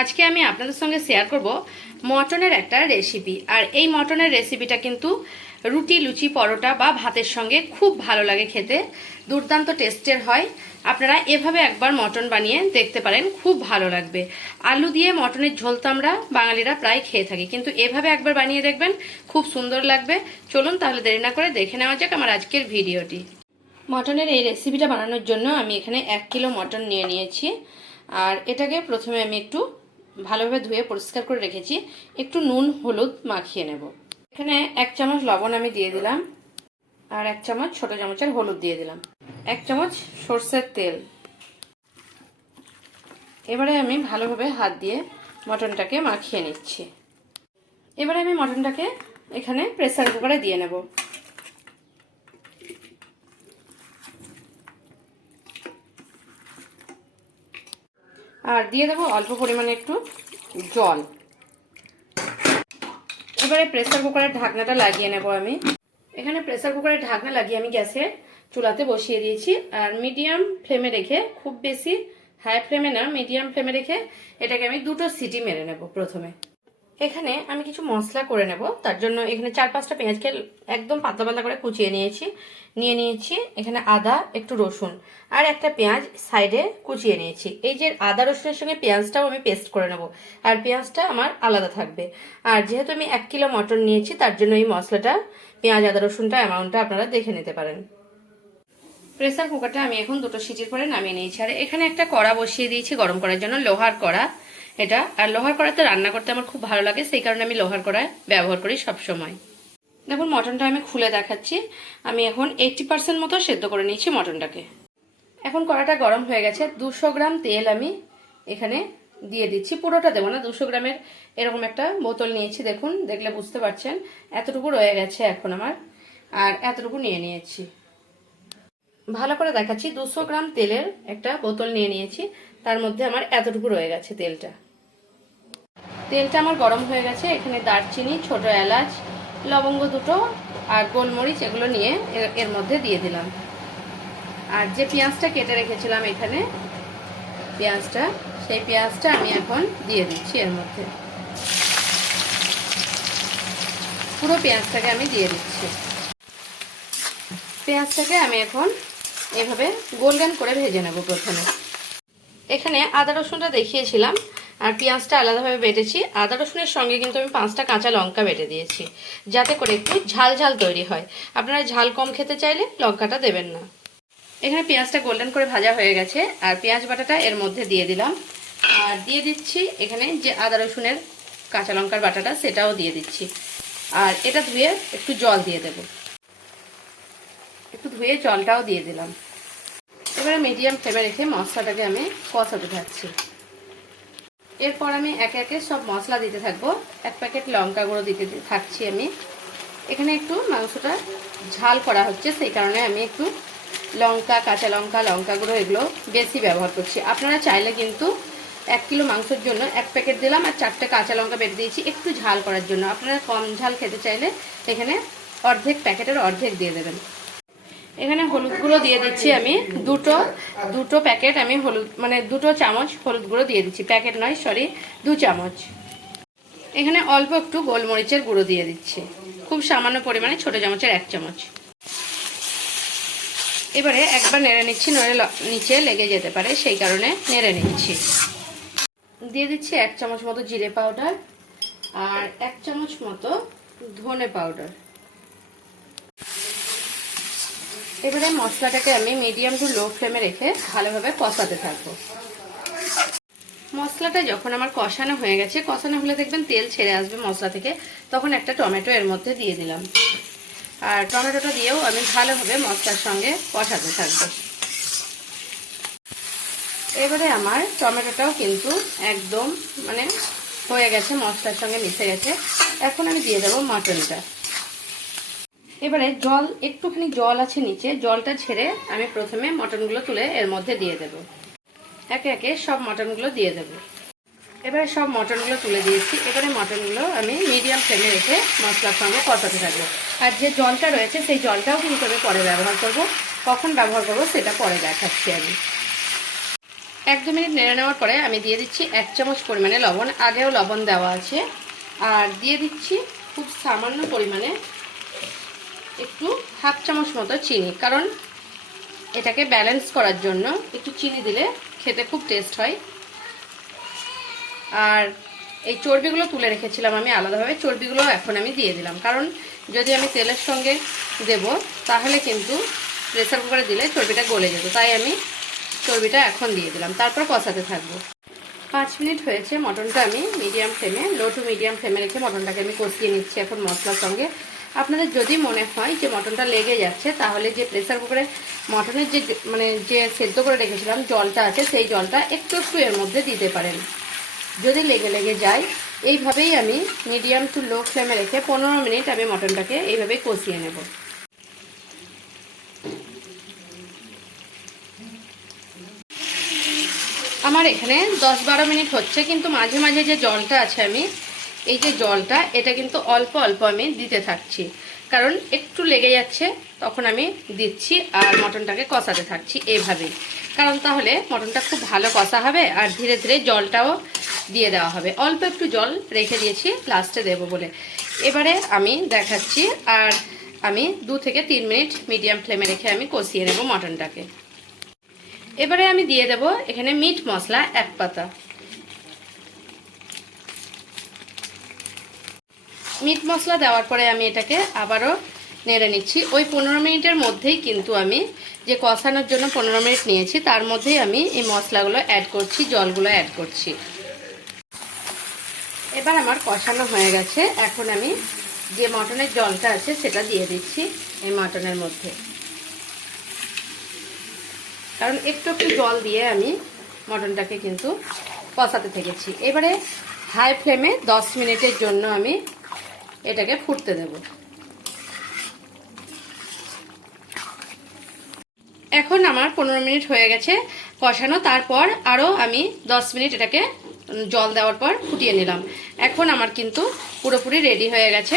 আজকে আমি আপনাদের সঙ্গে শেয়ার করব মটনের একটা রেসিপি আর এই মটনের রেসিপিটা কিন্তু রুটি, লুচি, পরোটা বা ভাতের সঙ্গে খুব ভালো লাগে খেতে। দুর্দান্ত টেস্টের হয়। আপনারা এভাবে একবার মটন বানিয়ে দেখতে পারেন, খুব ভালো লাগবে। আলু দিয়ে মটনের ঝোল তো আমরা বাঙালিরা প্রায় খেয়ে থাকি, কিন্তু এভাবে একবার বানিয়ে দেখবেন, খুব সুন্দর লাগবে। চলুন তাহলে দেরি না করে দেখে নেওয়া যাক আমার আজকের ভিডিওটি। মটনের এই রেসিপিটা বানানোর জন্য আমি এখানে এক কিলো মটন নিয়ে নিয়েছি। আর এটাকে প্রথমে আমি একটু ভালোভাবে ধুয়ে পরিষ্কার করে রেখেছি। একটু নুন, হলুদ মাখিয়ে নেব। এখানে এক চামচ লবণ আমি দিয়ে দিলাম আর এক চামচ ছোট চামচের হলুদ দিয়ে দিলাম। এক চামচ সর্ষের তেল। এবারে আমি ভালোভাবে হাত দিয়ে মটনটাকে মাখিয়ে নিচ্ছি। এবারে আমি মটনটাকে এখানে প্রেসার কুকারে দিয়ে নেব। আর দিয়ে দেবো অল্প পরিমাণে একটু জল। এবারে প্রেসার কুকারের ঢাকনাটা লাগিয়ে নেব আমি। এখানে প্রেসার কুকারের ঢাকনা লাগিয়ে আমি গ্যাসে চুলাতে বসিয়ে দিয়েছি। আর মিডিয়াম ফ্লেমে রেখে, খুব বেশি হাই ফ্লেমে না মিডিয়াম ফ্লেমে রেখে, এটাকে আমি দুটো সিটি মেরে নেব প্রথমে। এখানে আমি কিছু মশলা করে নেব। তার জন্য এখানে চার পাঁচটা পেঁয়াজকে একদম পাতলা পাতলা করে কুচিয়ে নিয়েছি। নিয়ে নিয়েছি এখানে আদা, একটু রসুন আর একটা পেঁয়াজ সাইডে কুচিয়ে নিয়েছি। এই যে আদা রসুনের সঙ্গে পেঁয়াজটাও আমি পেস্ট করে নেব আর পেঁয়াজটা আমার আলাদা থাকবে। আর যেহেতু আমি এক কিলো মটন নিয়েছি, তার জন্য এই মশলাটা, পেঁয়াজ, আদা, রসুনটা, অ্যামাউন্টটা আপনারা দেখে নিতে পারেন। প্রেসার কুকারটা আমি এখন দুটো সিটির পরে নামিয়ে নিয়েছি। আর এখানে একটা কড়া বসিয়ে দিয়েছি গরম করার জন্য, লোহার কড়া। এটা। আর লোহার কড়াতে রান্না করতে আমার খুব ভালো লাগে, সেই কারণে আমি লোহার কড়া ব্যবহার করি সব সময় দেখুন, মটনটা আমি খুলে দেখাচ্ছি। আমি এখন এইটটি পার্সেন্ট মতো সেদ্ধ করে নিয়েছি মটনটাকে। এখন কড়াটা গরম হয়ে গেছে। দুশো গ্রাম তেল আমি এখানে দিয়ে দিচ্ছি। পুরোটা দেবো না, দুশো গ্রামের এরকম একটা বোতল নিয়েছি, দেখুন, দেখলে বুঝতে পারছেন। এতটুকু রয়ে গেছে এখন আমার। আর এতটুকু নিয়ে নিয়েছি। ভালো করে দেখাচ্ছি। দুশো গ্রাম তেলের একটা বোতল নিয়ে নিয়েছি। তার মধ্যে আমার এতটুকু রয়ে গেছে তেলটা। তেলটা আমার গরম হয়ে গেছে, এখানে দারচিনি, ছোট এলাচ, লবঙ্গ দুটো আর গোলমরিচ এগুলো নিয়ে এর মধ্যে দিয়ে দিলাম। আর যে পেঁয়াজটা কেটে রেখেছিলাম এখানে, পেঁয়াজটা, সেই পেঁয়াজটা আমি এখন দিয়ে দিচ্ছি এর মধ্যে। পুরো পেঁয়াজটাকে আমি দিয়ে দিচ্ছি। পেঁয়াজটাকে আমি এখন এভাবে গোল্ডেন করে ভেজে নেব প্রথমে। এখানে আদা রসুনটা দেখিয়েছিলাম, আর পেঁয়াজটা আলাদাভাবে বেটেছি। আদা রসুনের সঙ্গে কিন্তু আমি পাঁচটা কাঁচা লঙ্কা বেটে দিয়েছি, যাতে করে একটু ঝাল ঝাল তৈরি হয়। আপনারা ঝাল কম খেতে চাইলে লঙ্কাটা দেবেন না। এখানে পেঁয়াজটা গোল্ডেন করে ভাজা হয়ে গেছে, আর পেঁয়াজ বাটাটা এর মধ্যে দিয়ে দিলাম। আর দিয়ে দিচ্ছি এখানে যে আদা রসুনের কাঁচা লঙ্কার বাটাটা, সেটাও দিয়ে দিচ্ছি। আর এটা ধুয়ে একটু জল দিয়ে দেব। একটু ধুয়ে জলটাও দিয়ে দিলাম। এবারে মিডিয়াম ফ্লেমে রেখে মশলাটাকে আমি কষাতে থাকছি এরপর আমি একে একে সব মশলা দিতে থাকব। এক প্যাকেট লঙ্কা গুঁড়ো দিতে থাকছি আমি। এখানে একটু মাংসটা ঝাল করা হচ্ছে, সেই কারণে আমি একটু লঙ্কা, কাঁচা লঙ্কা লঙ্কা গুঁড়ো এগুলো বেশি ব্যবহার করছি। আপনারা চাইলে কিন্তু এক কিলো মাংসের জন্য এক প্যাকেট দিলাম আর চারটে কাঁচা লঙ্কা বেটে দিয়েছি একটু ঝাল করার জন্য। আপনারা কম ঝাল খেতে চাইলে এখানে অর্ধেক প্যাকেটের অর্ধেক দিয়ে দেবেন। এখানে হলুদ গুঁড়ো দিয়ে দিচ্ছি আমি। দুটো দুটো প্যাকেট আমি হলুদ মানে দুটো চামচ হলুদ গুঁড়ো দিয়ে দিচ্ছি। প্যাকেট নয়, সরি, দু চামচ। এখানে অল্প একটু গোলমরিচের গুঁড়ো দিয়ে দিচ্ছি। খুব সামান্য পরিমাণে ছোট চামচের এক চামচ। এবারে একবার নেড়ে নিচ্ছি, নড়ে নিচে লেগে যেতে পারে, সেই কারণে নেড়ে নিচ্ছি। দিয়ে দিচ্ছি এক চামচ মতো জিরে পাউডার আর এক চামচ মতো ধনে পাউডার। এবারে মশলাটাকে আমি মিডিয়াম টু লো ফ্লেমে রেখে ভালোভাবে কষাতে থাকব। মশলাটা যখন আমার কষানো হয়ে গেছে, কষানো হলে দেখবেন তেল ছেড়ে আসবে মশলা থেকে, তখন একটা টমেটো এর মধ্যে দিয়ে দিলাম। আর টমেটোটা দিয়েও আমি ভালোভাবে মশলার সঙ্গে কষাতে থাকব। এবারে আমার টমেটোটাও কিন্তু একদম মানে হয়ে গেছে, মশলার সঙ্গে মিশে গেছে। এখন আমি দিয়ে দেবো মাটনটা। এবারে জল, একটুখানি জল আছে নিচে, জলটা ছেড়ে আমি প্রথমে মটনগুলো তুলে এর মধ্যে দিয়ে দেব। একে একে সব মটনগুলো দিয়ে দেব। এবারে সব মটনগুলো তুলে দিয়েছি। এবারে মটনগুলো আমি মিডিয়াম ফ্লেমে রেখে মশলার সঙ্গে কষাতে থাকব। আর যে জলটা রয়েছে, সেই জলটাও কিন্তু আমি পরে ব্যবহার করব। কখন ব্যবহার করব, সেটা পরে দেখাচ্ছি আমি। এক দু মিনিট নেড়ে নেওয়ার পরে আমি দিয়ে দিচ্ছি এক চামচ পরিমাণে লবণ। আগেও লবণ দেওয়া আছে। আর দিয়ে দিচ্ছি খুব সামান্য পরিমাণে একটু হাফ চামচ মতো চিনি, কারণ এটাকে ব্যালেন্স করার জন্য একটু চিনি দিলে খেতে খুব টেস্ট হয়। আর এই চর্বিগুলো তুলে রেখেছিলাম আমি আলাদাভাবে চর্বিগুলো এখন আমি দিয়ে দিলাম। কারণ যদি আমি তেলের সঙ্গে দেব, তাহলে কিন্তু প্রেসার কুকারে দিলে চর্বিটা গলে যেত। তাই আমি চর্বিটা এখন দিয়ে দিলাম। তারপর কষাতে থাকব। পাঁচ মিনিট হয়েছে, মটনটা আমি মিডিয়াম ফ্লেমে লো টু মিডিয়াম ফ্লেমে রেখে মটনটাকে আমি কষিয়ে নিচ্ছি এখন মশলার সঙ্গে। আপনাদের যদি মনে হয় যে মটনটা লেগে যাচ্ছে, তাহলে যে প্রেসার কুকারে মটনের যে মানে যে সেদ্ধ করে রেখেছিলাম, জলটা আছে, সেই জলটা একটু একটু এর মধ্যে দিতে পারেন। যদি লেগে লেগে যায়, এইভাবেই আমি মিডিয়াম টু লো ফ্লেমে রেখে পনেরো মিনিট আমি মটনটাকে এইভাবেই কষিয়ে নেব। আমার এখানে দশ বারো মিনিট হচ্ছে, কিন্তু মাঝে মাঝে যে জলটা আছে আমি এই যে জলটা, এটা কিন্তু অল্প অল্প আমি দিতে থাকছি। কারণ একটু লেগে যাচ্ছে, তখন আমি দিচ্ছি আর মটনটাকে কষাতে থাকছি এইভাবেই কারণ তাহলে মটনটা খুব ভালো কষা হবে আর ধীরে ধীরে জলটাও দিয়ে দেওয়া হবে। অল্প একটু জল রেখে দিয়েছি লাস্টে দেবো বলে। এবারে আমি দেখাচ্ছি আর আমি দু থেকে তিন মিনিট মিডিয়াম ফ্লেমে রেখে আমি কষিয়ে নেব মটনটাকে। এবারে আমি দিয়ে দেব এখানে মিট মশলা এক পাতা। মিট মশলা দেওয়ার পরে আমি এটাকে আবারও নেড়ে নিচ্ছি। ওই পনেরো মিনিটের মধ্যেই কিন্তু আমি যে কষানোর জন্য পনেরো মিনিট নিয়েছি, তার মধ্যেই আমি এই মশলাগুলো অ্যাড করছি, জলগুলো অ্যাড করছি। এবার আমার কষানো হয়ে গেছে। এখন আমি যে মটনের জলটা আছে সেটা দিয়ে দিচ্ছি এই মটনের মধ্যে। কারণ একটু একটু জল দিয়ে আমি মটনটাকে কিন্তু কষাতে থেকেছি। এবারে হাই ফ্লেমে দশ মিনিটের জন্য আমি এটাকে ফুটতে দেব। এখন আমার পনেরো মিনিট হয়ে গেছে কষানো, তারপর আরও আমি দশ মিনিট এটাকে জল দেওয়ার পর ফুটিয়ে নিলাম। এখন আমার কিন্তু পুরোপুরি রেডি হয়ে গেছে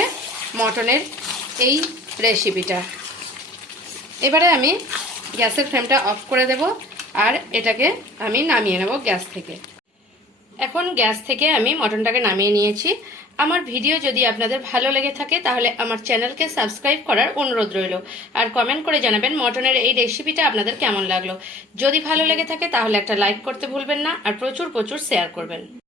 মটনের এই রেসিপিটা এবারে আমি গ্যাসের ফ্লেমটা অফ করে দেব আর এটাকে আমি নামিয়ে নেব গ্যাস থেকে। এখন গ্যাস থেকে আমি মটনটাকে নামিয়ে নিয়েছি। আমার ভিডিও যদি আপনাদের ভালো লেগে থাকে, তাহলে আমার চ্যানেলকে সাবস্ক্রাইব করার অনুরোধ রইল। আর কমেন্ট করে জানাবেন মটনের এই রেসিপিটা আপনাদের কেমন লাগল। যদি ভালো লেগে থাকে, তাহলে একটা লাইক করতে ভুলবেন না, আর প্রচুর প্রচুর শেয়ার করবেন।